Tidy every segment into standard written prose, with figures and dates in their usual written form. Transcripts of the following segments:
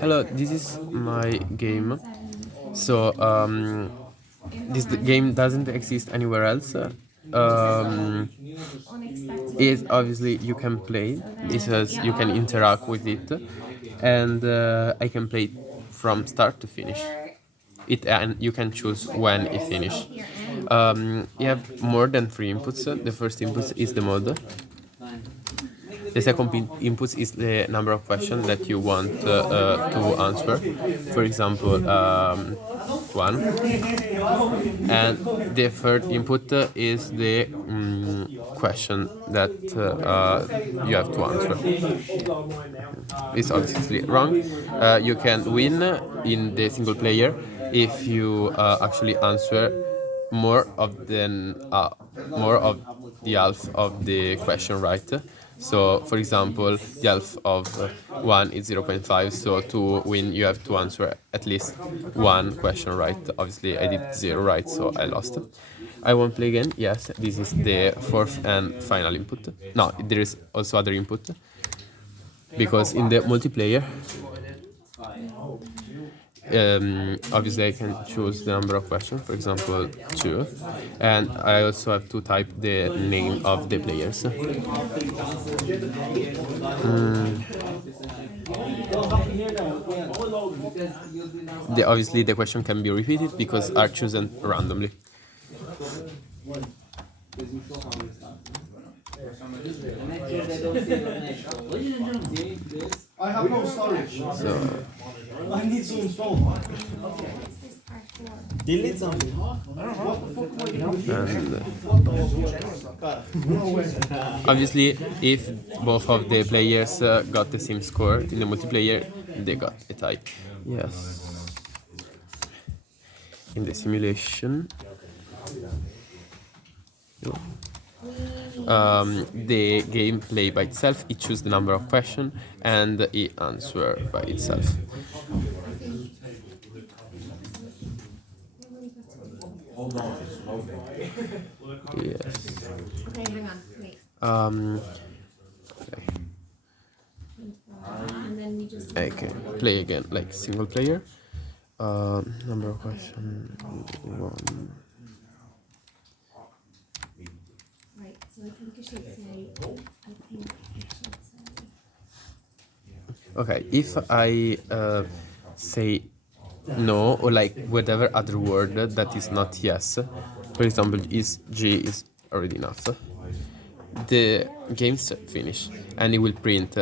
Hello, this is my game. So, this game doesn't exist anywhere else. It obviously you can play. It says you can interact with it, and I can play from start to finish. It and you can choose when it finish. You have more than three inputs. The first input is the mode. The second input is the number of questions that you want to answer. For example, one. And the third input is the question that you have to answer. It's obviously wrong. You can win in the single player if you actually answer more of the half of the question right. So, for example, the half of 1 is 0.5, so to win you have to answer at least one question right. Obviously, I did 0 right, so I lost. I won't play again. Yes, this is the fourth and final input. No, there is also other input, because in the multiplayer, obviously I can choose the number of questions, for example 2, and I also have to type the name of the players. Obviously the question can be repeated because are chosen randomly. I have no storage. So I need to install. Delete something. and obviously if both of the players got the same score in the multiplayer, they got a tie. Yes. In the simulation, the game play by itself. It chooses the number of questions and it answer by itself. Yes. Okay, hang on, wait. Okay. And then you just. I can play again like single player. Number of questions 1. Right, so I think it should say. Okay, if I say no or like whatever other word that is not yes, for example, is G is already enough, the game's finished and it will print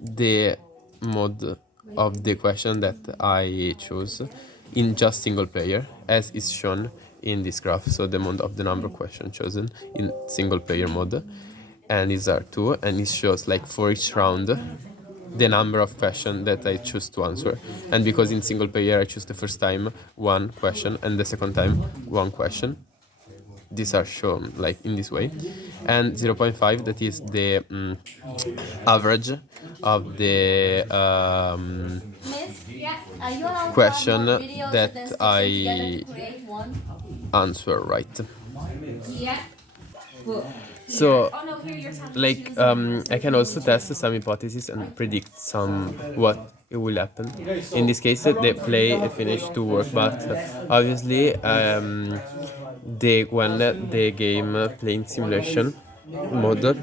the mode of the question that I choose in just single player as is shown in this graph. So the mode of the number of questions chosen in single player mode, and these are 2, and it shows like for each round the number of questions that I choose to answer. And because in single player I choose the first time 1 question and the second time 1 question, these are shown like in this way. And 0.5, that is the average of the question that I answer right. Yeah. So like I can also test some hypotheses and predict some what it will happen. In this case, they play finish to work, but obviously when the game playing simulation mode,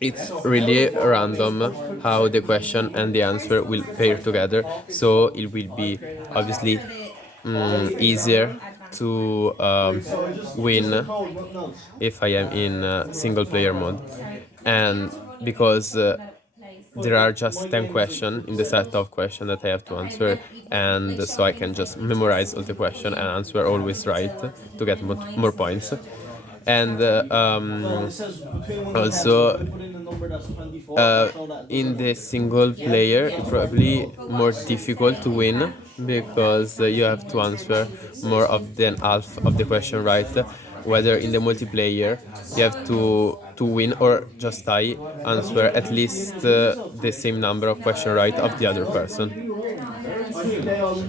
it's really random how the question and the answer will pair together. So it will be obviously easier to win if I am in single player mode, and because there are just 10 questions in the set of questions that I have to answer, and so I can just memorize all the questions and answer always right to get more points. And also in the single player it's probably more difficult to win because you have to answer more of than half of the question right, whether in the multiplayer you have to win or just tie answer at least the same number of question right of the other person.